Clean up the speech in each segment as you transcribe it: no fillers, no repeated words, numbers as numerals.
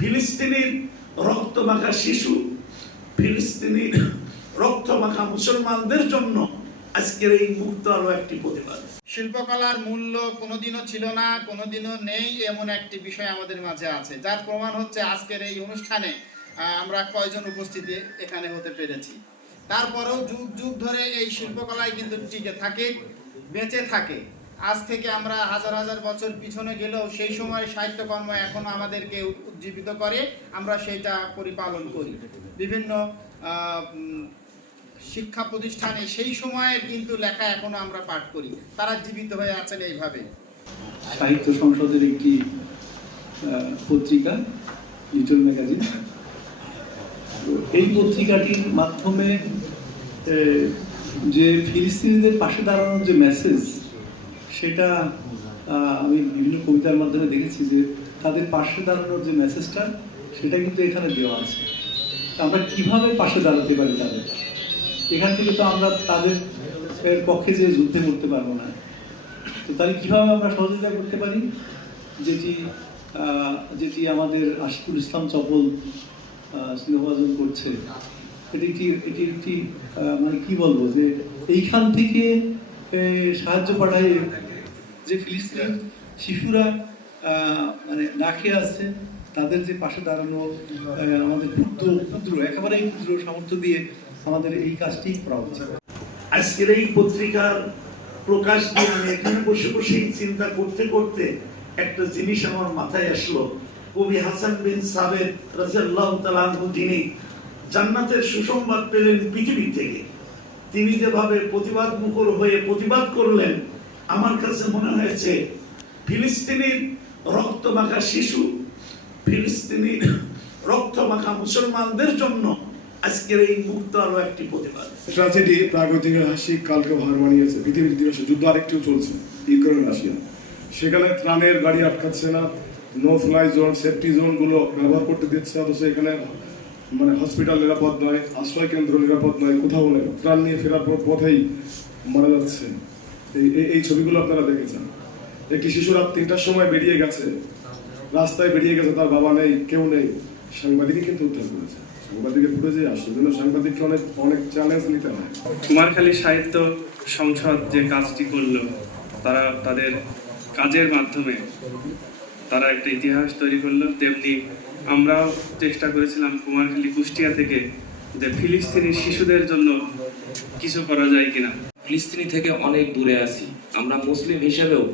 ফিলিস্তিনির রক্তমাখা শিশু, ফিলিস্তিনির রক্তমাখা মুসলমানদের জন্য আজকের এই মুক্ত আলো একটি প্রতিবাদ। শিল্পকলার মূল্য কোনোদিনও ছিল না, কোনোদিনও নেই, এমন একটি বিষয় আমাদের মাঝে আছে, যার প্রমাণ হচ্ছে আজকের এই অনুষ্ঠানে আমরা কয়জন উপস্থিতি এখানে হতে পেরেছি। তারপরেও যুগ যুগ ধরে এই শিল্পকলাই কিন্তু টিকে থাকে, বেঁচে থাকে। আজ থেকে আমরা হাজার হাজার বছর পিছনে গেলেও সেই সময় সাহিত্যকর্ম এখনো আমাদেরকে উজ্জীবিত করে, আমরা সেইটা পরিপালন করি। বিভিন্ন শিক্ষা প্রতিষ্ঠানে সেই সময়ের কিন্তু লেখা এখনো আমরা পাঠ করি, তারা জীবিত হয়ে আছেন এইভাবে। সাহিত্য সংসদের একটি পত্রিকা লিটল ম্যাগাজিন, এই পত্রিকাটির মাধ্যমে যে ফিলিস্তিনিদের পাশে দাঁড়ানোর যে মেসেজ, সেটা আমি বিভিন্ন কবিতার মাধ্যমে দেখেছি যে তাদের পাশে দাঁড়ানোর যে মেসেজটা, সেটা কিন্তু এখানে দেওয়া আছে। আমরা কিভাবে পাশে দাঁড়াতে পারি তাদের, এখান থেকে তো আমরা তাদের পক্ষে যে যুদ্ধে করতে পারবো না, তো তাহলে কিভাবে আমরা সহযোগিতা করতে পারি, যেটি আমাদের আশিকুল ইসলাম চপল স্নেহভাজন করছে। এটি একটি মানে কি বলবো, যে এইখান থেকে সাহায্য পাঠায় যে ফিলিস্তিন শিশুরা মানে না খেয়ে আছে, তাদের যে পাশে দাঁড়ানো, আমাদের ক্ষুদ্র একেবারেই ক্ষুদ্র সামর্থ্য দিয়ে আমাদের এই কাজটি করা উচিত। আজকের এই পত্রিকার প্রকাশ দিয়ে আমি এখানে বসে বসেই চিন্তা করতে করতে একটা জিনিস আমার মাথায় আসলো। কবি হাসান বিন সাবেত রাদিয়াল্লাহু তাআলা আনহু, যিনি জান্নাতের সুসংবাদ পেলেন পৃথিবী থেকে, তিনি যেভাবে প্রতিবাদ মুখর হয়ে প্রতিবাদ করলেন, আমার কাছে মনে হয়েছে ফিলিস্তিনির রক্তমাখা শিশু, ফিলিস্তিনির রক্তমাখা মুসলমানদের জন্য আজকের এই মুক্ত আলো একটি প্রতিবাদ। ট্র্যাজেডি প্রাগৈতিহাসিক কালকে ভার মানিয়েছে। পৃথিবীর ইতিহাসে যুদ্ধ আরেকটিও চলছে, ইউক্রেন রাশিয়া। সেখানে ত্রাণের গাড়ি আটকাচ্ছে না, নো ফ্লাই জোন, সেফটি জোনগুলো ব্যবহার করতে দিচ্ছে, অথচ এখানে মানে হসপিটাল নিরাপদ নয়, আশ্রয় কেন্দ্র নিরাপদ নয়, কোথাও নেই। ত্রাণ নিয়ে ফেরার পথেই মারা যাচ্ছে। এই ছবিগুলো আপনারা দেখেছেন। একটি শিশু রাত 3টার সময় বেরিয়ে গেছে, রাস্তায় বেরিয়ে গেছে, তার বাবা নেই, কেউ নেই, সাংবাদিকই কিন্তু উদ্ধার করেছে। সাংবাদিকের ফুটেজে আসছে, জন্য সাংবাদিককে অনেক চ্যালেঞ্জ নিতে হয়। কুমারখালী সাহিত্য সংসদ যে কাজটি করলো, তারা তাদের কাজের মাধ্যমে তারা একটা ইতিহাস তৈরি করলো। তেমনি আমরাও চেষ্টা করেছিলাম কুমারখালী কুষ্টিয়া থেকে যে ফিলিস্তিনি শিশুদের জন্য কিছু করা যায় কিনা। ফিলিস্তিনি থেকে অনেক দূরে আছি আমরা, মুসলিম হিসেবেও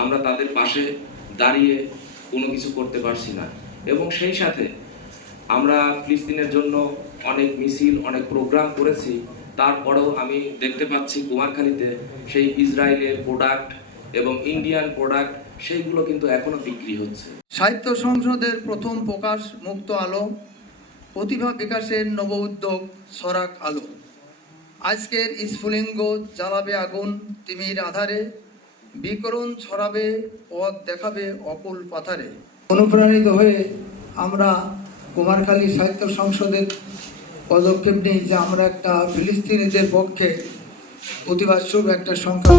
আমরা তাদের পাশে দাঁড়িয়ে কোনো কিছু করতে পারছি না, এবং সেই সাথে আমরা ফিলিস্তিনের জন্য অনেক মিছিল, অনেক প্রোগ্রাম করেছি। তারপরেও আমি দেখতে পাচ্ছি কুমারখালীতে সেই ইসরায়েলের প্রোডাক্ট এবং ইন্ডিয়ান প্রোডাক্ট, সেইগুলো কিন্তু এখনো বিক্রি হচ্ছে। সাহিত্য সংসদের প্রথম প্রকাশ মুক্ত আলো, প্রতিভা বিকাশের নব উদ্যোগ সরাক আলো। আজকের স্ফুলিঙ্গ জ্বালাবে আগুন তিমির আধারে, বিকরণ ছড়াবে পথ দেখাবে অকুল পাথারে। অনুপ্রাণিত হয়ে আমরা কুমারখালী সাহিত্য সংসদের পদক্ষেপ নিই যে আমরা একটা ফিলিস্তিনিদের পক্ষে প্রতিবাদ স্বরূপ একটা সংখ্যা